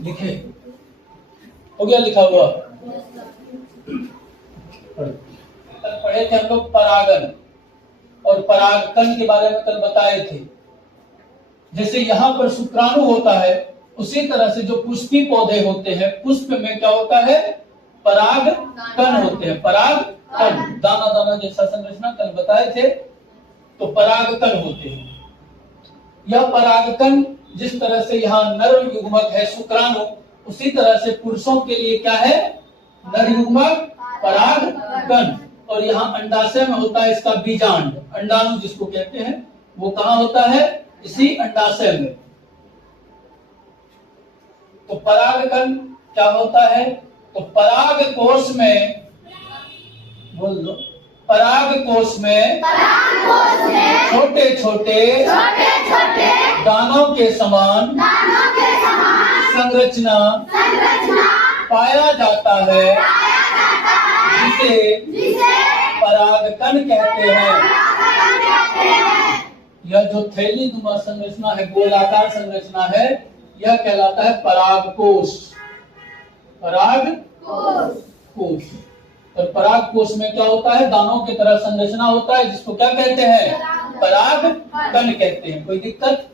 लिखे हो गया लिखा हुआ। कल पढ़े थे हम लोग परागन और परागकण के बारे में कल बताए थे। जैसे यहाँ पर शुक्राणु होता है उसी तरह से जो पुष्पी पौधे होते हैं पुष्प में क्या होता है, परागकण होते हैं। परागकण दाना दाना जैसा संरचना कल बताए थे, तो परागकण होते हैं। यह परागकण जिस तरह से यहाँ नर युग्मक है शुक्राणु, उसी तरह से पुरुषों के लिए क्या है, नर युग्मक परागकण। और यहाँ अंडाशय में होता है इसका बीजांड, अंडाणु जिसको कहते हैं, वो कहाँ होता है, इसी अंडाशय में। तो परागकण क्या होता है, तो पराग कोश में, बोल दो, पराग कोश में छोटे छोटे दानों के समान संरचना पाया जाता है, जिसे परागकण कहते हैं। यह जो थैलीनुमा संरचना है, गोलाकार संरचना है, यह कहलाता है परागकोश। परागकोश। और परागकोश में क्या होता है, दानों की तरह संरचना होता है, जिसको क्या कहते हैं, परागकण कहते हैं। कोई दिक्कत?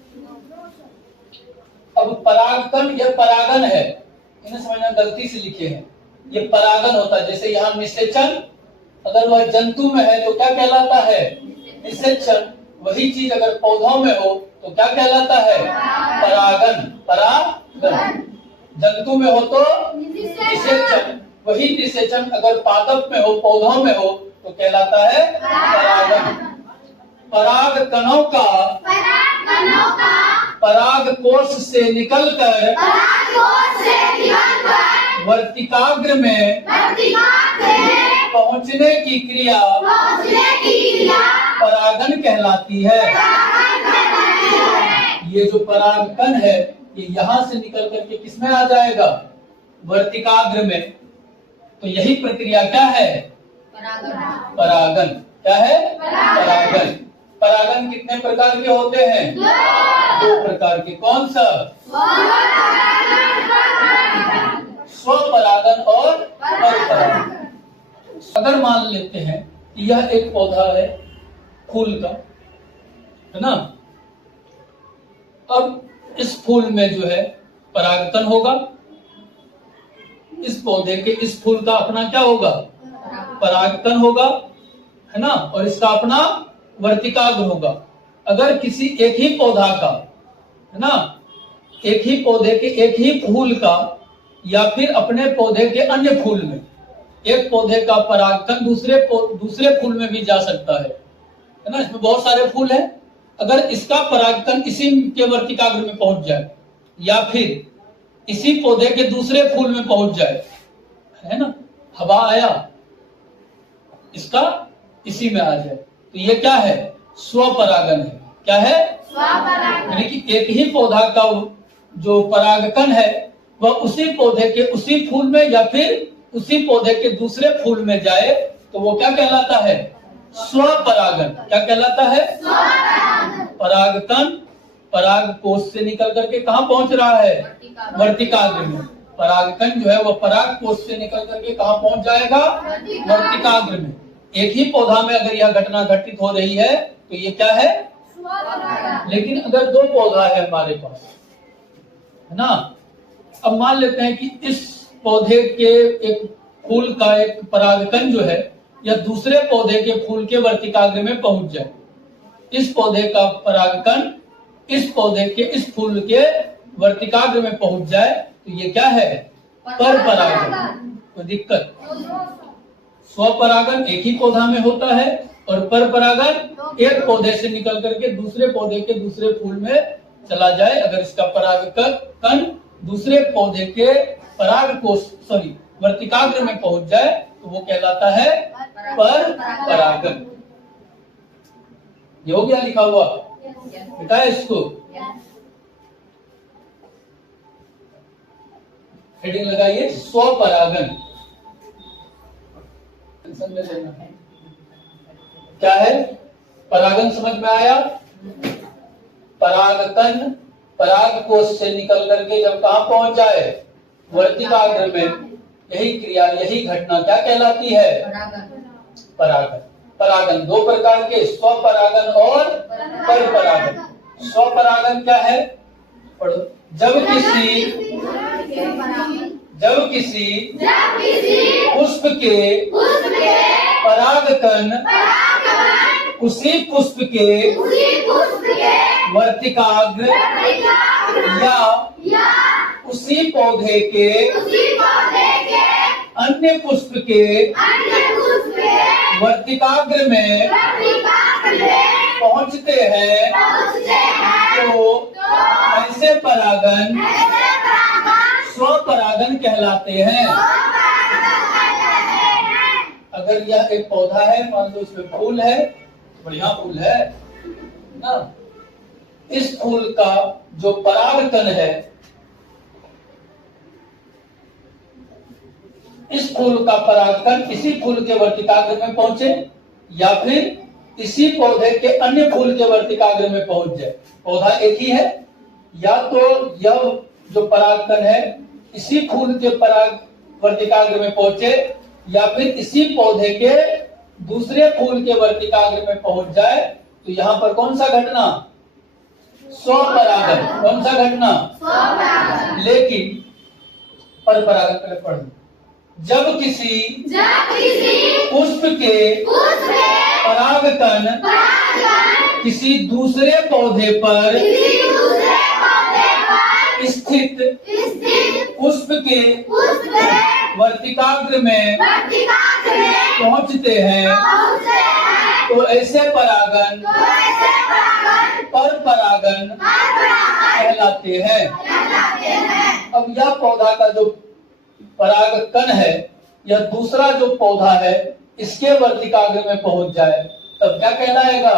अब परागकण यह परागन है, इन्हें समझना, गलती से लिखे हैं, ये परागन होता है। जैसे यहाँ निषेचन, अगर वह जंतु में है तो क्या कहलाता है, निषेचन। वही चीज अगर पौधों में हो तो क्या कहलाता है, परागन। परागन जंतु में हो तो निषेचन, वही निषेचन अगर पादप में हो, पौधों में हो, तो कहलाता है परागन। परागकणों का परागकोश से निकलकर वर्तिकाग्र में पहुंचने की क्रिया परागन कहलाती है। ये जो परागकण है ये यहाँ से निकल करके किसमें आ जाएगा, वर्तिकाग्र में। तो यही प्रक्रिया क्या है, परागन। क्या है, परागन। परागन कितने प्रकार के होते हैं, दो प्रकार के। कौन सा, स्वपरागन और परपरागन। अगर मान लेते हैं कि यह एक पौधा है फूल का, है ना, अब इस फूल में जो है परागकण होगा, इस पौधे के इस फूल का अपना क्या होगा, परागकण होगा, है ना, और इसका अपना वर्तिकाग्र होगा। अगर किसी एक ही पौधा का, है ना, एक ही पौधे के एक ही फूल का, या फिर अपने पौधे के अन्य फूल में, एक पौधे का परागकण दूसरे फूल में भी जा सकता है ना, इसमें बहुत सारे फूल हैं। अगर इसका परागकण इसी के वर्तिकाग्र में पहुंच जाए, या फिर इसी पौधे के दूसरे फूल में पहुंच जाए, है ना, हवा आया, इसका इसी में आ जाए, तो ये क्या है, स्वपरागन है। क्या है, स्वपरागन। यानी कि एक ही पौधा का जो परागकण है वह उसी पौधे के उसी फूल में या फिर उसी पौधे के दूसरे फूल में जाए, तो वो क्या कहलाता है, स्वपरागन। क्या कहलाता है, परागकण परागकोश से निकल करके कहाँ पहुंच रहा है, वर्तिकाग्र में। परागकण जो है वह परागकोश से निकल करके कहाँ पहुंच जाएगा, वर्तिकाग्र में। एक ही पौधा में अगर यह घटना घटित हो रही है तो ये क्या है, लेकिन अगर दो पौधा है हमारे पास, है ना, अब मान लेते हैं कि इस पौधे के एक फूल का एक परागकण जो है या दूसरे पौधे के फूल के वर्तिकाग्र में पहुंच जाए। इस पौधे का परागकण इस पौधे के इस फूल के वर्तिकाग्र में पहुंच जाए, तो ये क्या है, परपरागन। कोई दिक्कत? स्वपरागन एक ही पौधा में होता है और परपरागन एक पौधे से निकल करके दूसरे पौधे के दूसरे फूल में चला जाए। अगर इसका परागकण दूसरे पौधे के वर्तिकाग्र में पहुंच जाए तो वो कहलाता है परपरागन। ये हो गया लिखा हुआ, लिखा है इसको, हेडिंग लगाइए, स्वपरागन। क्या है, परागन समझ में आया, परागकण पराग कोश से निकल करके जब कहाँ पहुंच जाए, वर्तिकाग्र में, यही क्रिया, यही घटना क्या कहलाती है, परागन। परागन दो प्रकार के, स्वपरागन और परपरागन। स्वपरागन क्या है, पढ़ो। जब किसी पुष्प के परागकण उसी पुष्प के वर्तिकाग्र या उसी पौधे के अन्य पुष्प के वर्तिकाग्र में पहुंचते हैं तो ऐसे परागन स्वपरागन कहलाते हैं। अगर यह एक पौधा है, मान लो इसमें फूल है, बढ़िया फूल है ना, इस फूल का जो परागकण है, इस फूल का परागकण इसी फूल के वर्तिकाग्र में पहुंचे या फिर इसी पौधे के अन्य फूल के वर्तिकाग्र में पहुंच जाए। पौधा एक ही है, या तो यह जो परागकण है इसी फूल के पराग वर्तिकाग्र में पहुंचे या फिर इसी पौधे के दूसरे फूल के वर्तिकाग्र में पहुंच जाए, तो यहाँ पर कौन सा घटना, स्वपरागन। कौन सा घटना, स्वपरागन। लेकिन परपरागन पहले पढ़ लो। जब किसी पुष्प के परागकण किसी दूसरे पौधे पर स्थित पुष्प के वर्तिकाग्र में पहुंचते हैं तो ऐसे परागन परपरागन कहलाते हैं। अब यह पौधा का जो परागकण है, यह दूसरा जो पौधा है इसके वर्तिकाग्र में पहुंच जाए तब क्या कहलाएगा,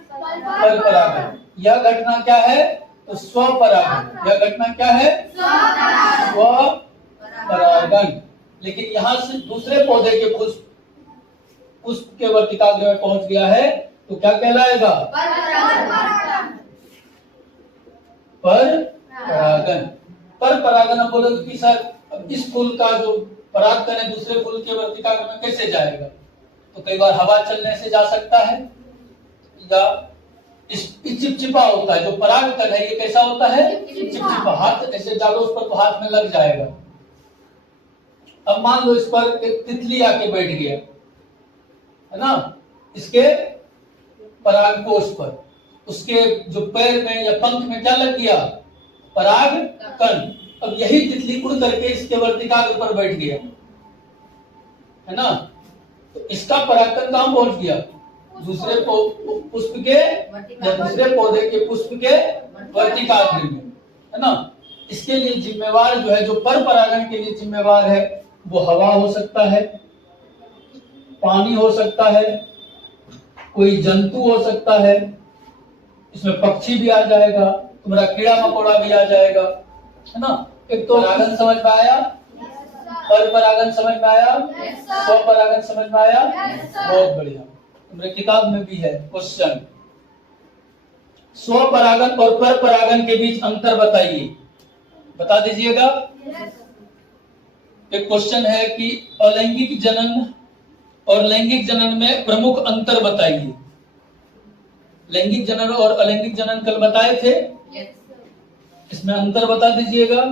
परपरागन। यह घटना क्या है, तो स्वपरागन। यह घटना क्या है, स्वपरागन। लेकिन यहाँ से दूसरे पौधे के पुष्प के वर्तिकाग्र में पहुंच गया है तो क्या कहलाएगा, परपरागन। परपरागन। अब बोलो कि सर इस फूल का जो परागकण है दूसरे फूल के वर्तिकाग्र में कैसे जाएगा, तो कई बार हवा चलने से जा सकता है, या चिपचिपा होता है। जो परागकण है ये कैसा होता है, चिपचिपा। हाथ ऐसे डालो उस पर तो हाथ में लग जाएगा। अब मान लो इस पर एक तितली आके बैठ गया है ना, इसके परागकोश पर, उसके जो पैर में या पंख में क्या लग गया, परागकण। अब यही तितली उड़ करके इसके वर्तिकाग्र पर बैठ गया है ना, तो इसका परागकण कहां पहुंच गया, दूसरे पुष्प के या दूसरे पौधे के पुष्प के वर्तिकाग्र में है ना। इसके लिए जिम्मेवार जो है, जो परपरागन के लिए जिम्मेवार है, वो हवा हो सकता है, पानी हो सकता है, कोई जंतु हो सकता है, इसमें पक्षी भी आ जाएगा, तुम्हारा कीड़ा मकोड़ा भी आ जाएगा है ना। एक तो परागन समझ में आया, परपरागन समझ में आया, स्वपरागन समझ में आया, बहुत बढ़िया। तुम्हारे किताब में भी है क्वेश्चन, स्वपरागन और परपरागन के बीच अंतर बताइए, बता दीजिएगा। एक क्वेश्चन है कि अलैंगिक जनन और लैंगिक जनन में प्रमुख अंतर बताइए। लैंगिक जनन और अलैंगिक जनन कल बताए थे, इसमें अंतर बता दीजिएगा।